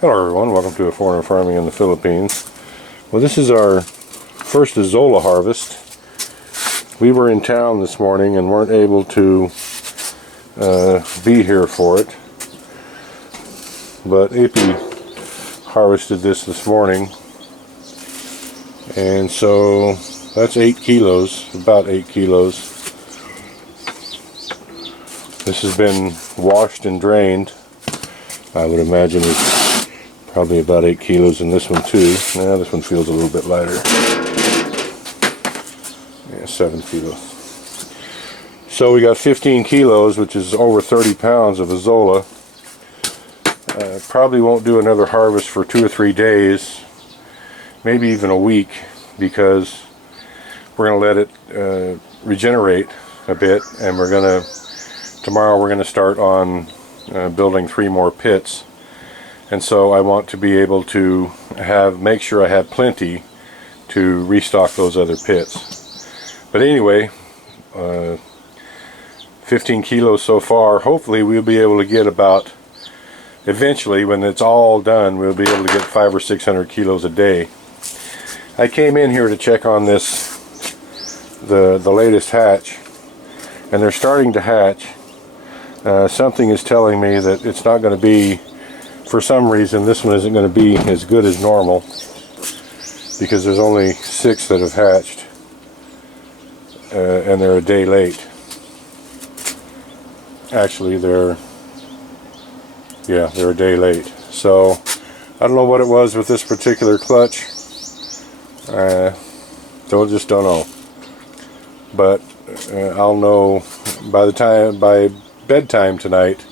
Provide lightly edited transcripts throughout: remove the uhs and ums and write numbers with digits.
Hello everyone, welcome to A Foreigner Farming in the Philippines. Well, this is our first Azolla harvest. We were in town this morning and weren't able to be here for it. But AP harvested this morning. And so that's 8 kilos, about 8 kilos. This has been washed and drained. I would imagine it's probably about 8 kilos in this one too. Now this one feels a little bit lighter. Yeah, 7 kilos. So we got 15 kilos, which is over 30 pounds of Azolla. Probably won't do another harvest for 2 or 3 days, maybe even a week, because we're going to let it regenerate a bit, and tomorrow we're going to start on building 3 more pits. And so I want to be able to make sure I have plenty to restock those other pits. But anyway, 15 kilos so far. Hopefully we'll be able to get about, eventually when it's all done, we'll be able to get 500 or 600 kilos a day. I came in here to check on this, the latest hatch, and they're starting to hatch. Something is telling me that it's not going to be, for some reason, this one isn't going to be as good as normal, because there's only 6 that have hatched, and they're a day late. Actually, they're a day late. So I don't know what it was with this particular clutch. Just don't know. But I'll know by bedtime tonight.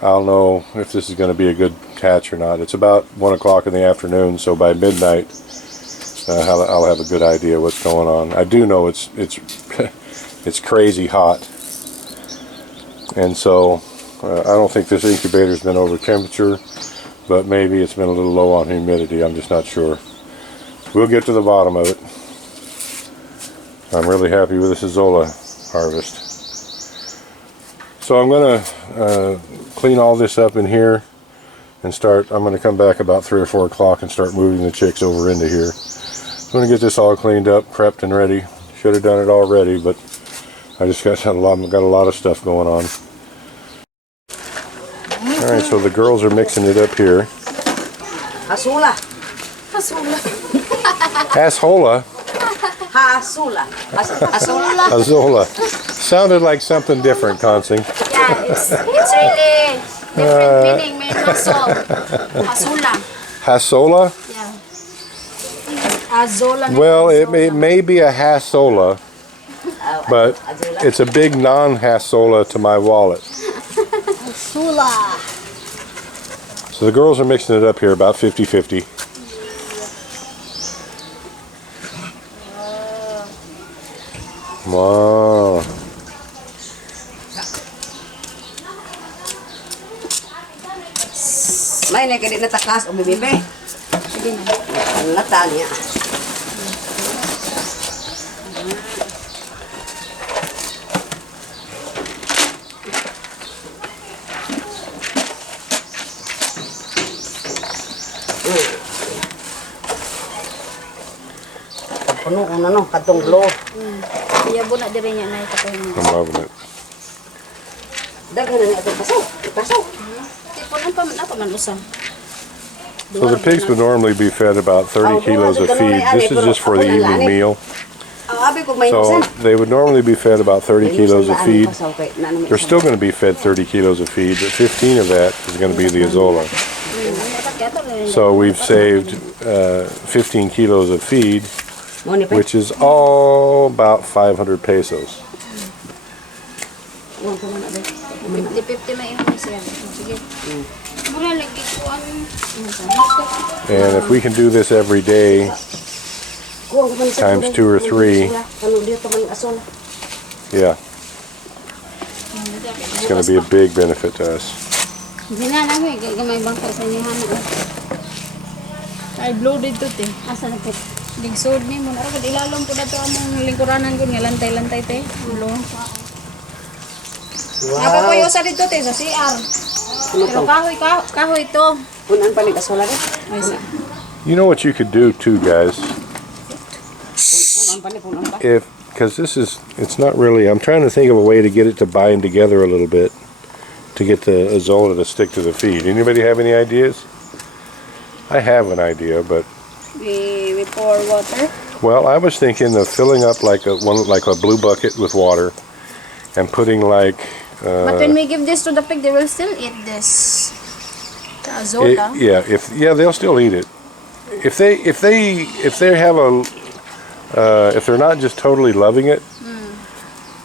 I'll know if this is going to be a good hatch or not. It's about 1 o'clock in the afternoon, so by midnight I'll have a good idea what's going on. I do know it's it's crazy hot, and so I don't think this incubator's been over temperature, but maybe it's been a little low on humidity. I'm just not sure. We'll get to the bottom of it. I'm really happy with this Azolla harvest. So I'm going to clean all this up in here and I'm going to come back about 3 or 4 o'clock and start moving the chicks over into here. I'm going to get this all cleaned up, prepped and ready. Should have done it already, but I just got a lot of stuff going on. Alright, so the girls are mixing it up here. Azolla. Azolla. Ashola? Azolla. Azolla. Azolla. Sounded like something different, Consing. Yeah, it's really different meaning. May hasol. Azolla. Hasola? Yeah. Azolla. Well, it may be a hasola, but it's a big non-hasola to my wallet. Azolla. So the girls are mixing it up here about 50-50. Wow. May nakadit na takas o bibibe. Sige na. Lata niya. Puno katong blow. Iya bu nak diri niya na ito ko. I'm loving it. Daghan na ito paso. Tipon apa man usam. So the pigs would normally be fed about 30 kilos of feed. This is just for the evening meal. So they would normally be fed about 30 kilos of feed. They're still going to be fed 30 kilos of feed, but 15 of that is going to be the Azolla. So we've saved 15 kilos of feed, which is all about 500 pesos. And if we can do this every day, times 2 or 3, yeah, it's going to be a big benefit to us. Ay blow dito te. Asa na po? Ligsod ni mo na ra ilalom po dato among lingkuranan gud nga lantay-lantay te. Blow. Wow. Ako po yo sa dito te sa CR. Pero kahoy to. Punan pa ni Azolla rin. Ay, sa. You know what you could do too, guys? Punan pa ni, punan pa. Because it's not really, I'm trying to think of a way to get it to bind together a little bit to get the Azolla to stick to the feed. Anybody have any ideas? I have an idea, but We pour water. well, I was thinking of filling up like a blue bucket with water and putting like But when we give this to the pig, they will still eat this. The Azolla. they'll still eat it. If they have a if they're not just totally loving it,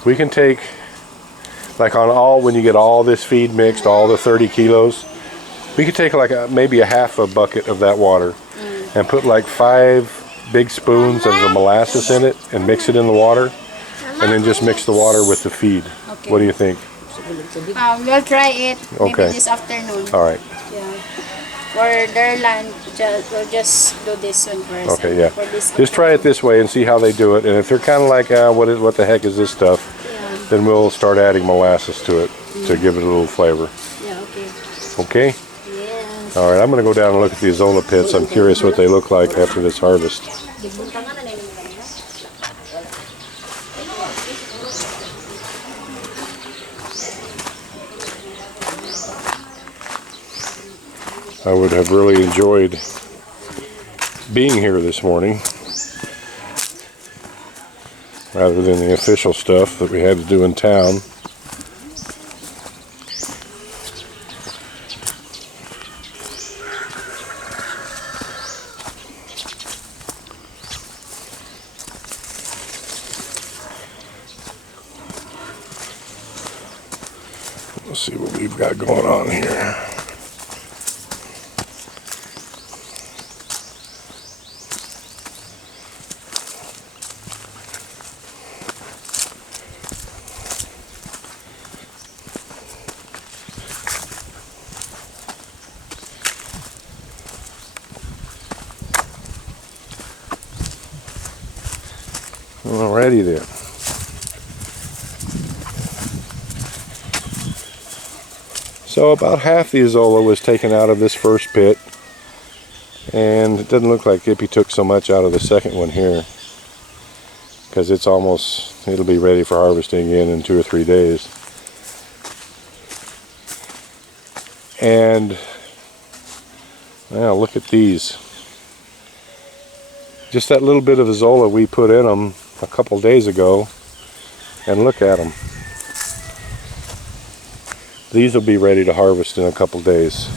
we can take like when you get all this feed mixed, all the 30 kilos, we could take like maybe a half a bucket of that water and put like 5 big spoons of the molasses in it and mix it in the water, and then just mix the water with the feed. Okay. What do you think? We'll try it maybe Okay. this afternoon. All right. Yeah. For their lunch, we'll just do this one first. Okay, and yeah. For this Just try it this way and see how they do it. And if they're kind of like, what the heck is this stuff? Yeah. Then we'll start adding molasses to it to give it a little flavor. Yeah, okay. Okay? Yes. All right, I'm going to go down and look at the Azolla pits. I'm curious what they look like after this harvest. I would have really enjoyed being here this morning rather than the official stuff that we had to do in town. Let's see what we've got going on here. Alrighty then. So about half the Azolla was taken out of this first pit, and it doesn't look like Ippy took so much out of the second one here, because it'll be ready for harvesting again in 2 or 3 days. And now look at these. Just that little bit of Azolla we put in them a couple days ago, and look at them. These will be ready to harvest in a couple days.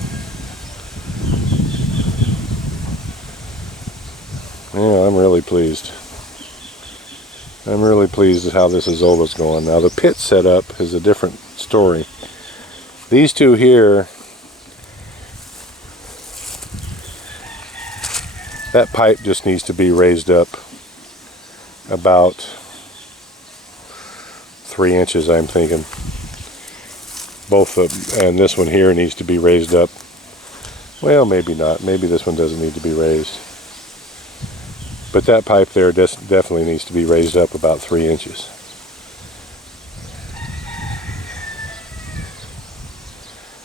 Yeah, I'm really pleased. I'm really pleased with how this Azolla's going. Now the pit setup is a different story. These two here, that pipe just needs to be raised up about 3 inches, I'm thinking. Both and this one here needs to be raised up. Well, maybe not. Maybe this one doesn't need to be raised. But that pipe there definitely needs to be raised up about 3 inches.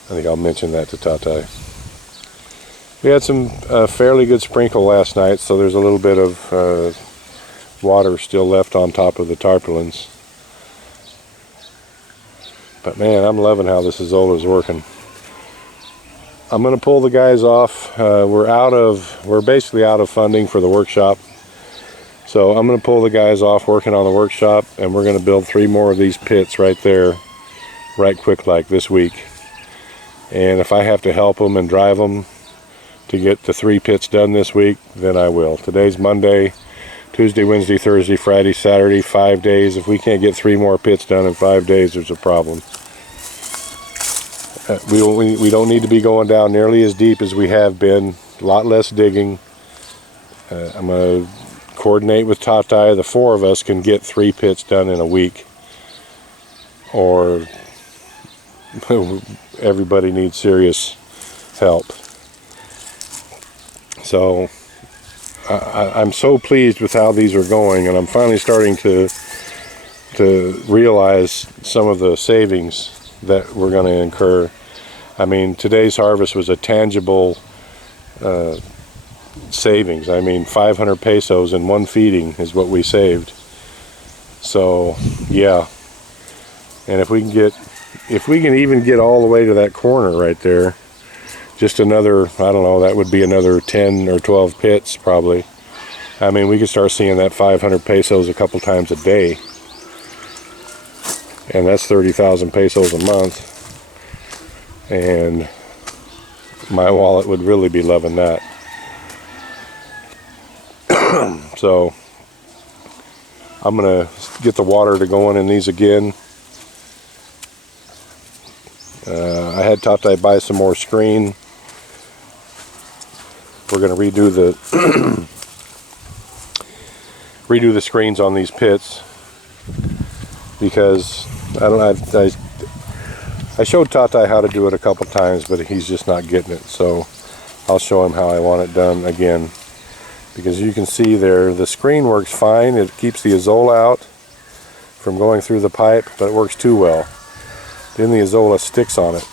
I think I'll mention that to Tatai. We had some fairly good sprinkle last night, so there's a little bit of water still left on top of the tarpaulins. But man, I'm loving how this Azolla is working. I'm going to pull the guys off. We're basically out of funding for the workshop. So I'm going to pull the guys off working on the workshop, and we're going to build 3 more of these pits right there, right quick like this week. And if I have to help them and drive them to get the 3 pits done this week, then I will. Today's Monday, Tuesday, Wednesday, Thursday, Friday, Saturday, 5 days. If we can't get 3 more pits done in 5 days, there's a problem. We don't need to be going down nearly as deep as we have been. A lot less digging. I'm going to coordinate with Tatai. The 4 of us can get 3 pits done in a week. Or everybody needs serious help. So I'm so pleased with how these are going, and I'm finally starting to realize some of the savings that we're going to incur. I mean, today's harvest was a tangible savings. I mean, 500 pesos in one feeding is what we saved. So yeah, and if we can even get all the way to that corner right there, just another, I don't know, that would be another 10 or 12 pits probably. I mean, we could start seeing that 500 pesos a couple times a day, and that's 30,000 pesos a month, and my wallet would really be loving that. So I'm gonna get the water to going in these again. I had Tata buy some more screen. We're gonna redo the screens on these pits, because I showed Tata how to do it a couple times, but he's just not getting it. So I'll show him how I want it done again. Because you can see there, the screen works fine. It keeps the Azolla out from going through the pipe, but it works too well. Then the Azolla sticks on it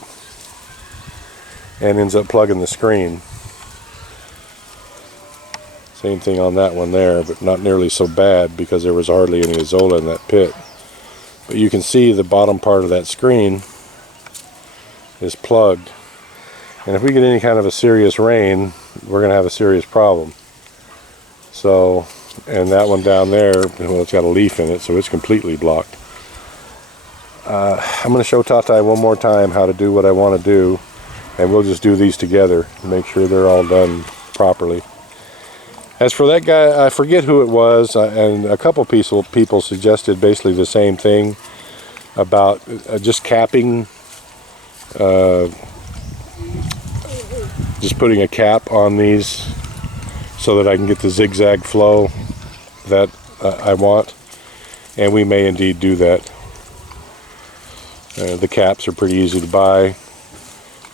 and ends up plugging the screen. Same thing on that one there, but not nearly so bad because there was hardly any Azolla in that pit. But you can see the bottom part of that screen is plugged. And if we get any kind of a serious rain, we're going to have a serious problem. So, and that one down there, well, it's got a leaf in it, so it's completely blocked. I'm going to show Tata one more time how to do what I want to do, and we'll just do these together and make sure they're all done properly. As for that guy, I forget who it was, and a couple people suggested basically the same thing about just capping, just putting a cap on these so that I can get the zigzag flow that I want, and we may indeed do that. The caps are pretty easy to buy.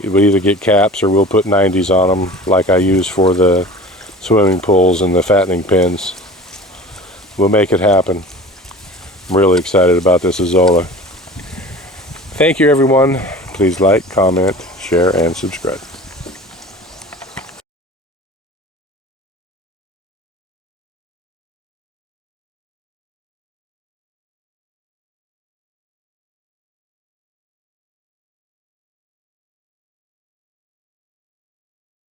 We'll either get caps or we'll put 90s on them like I use for the swimming pools and the fattening pens. We'll make it happen. I'm really excited about this Azolla. Thank you everyone. Please like, comment, share, and subscribe.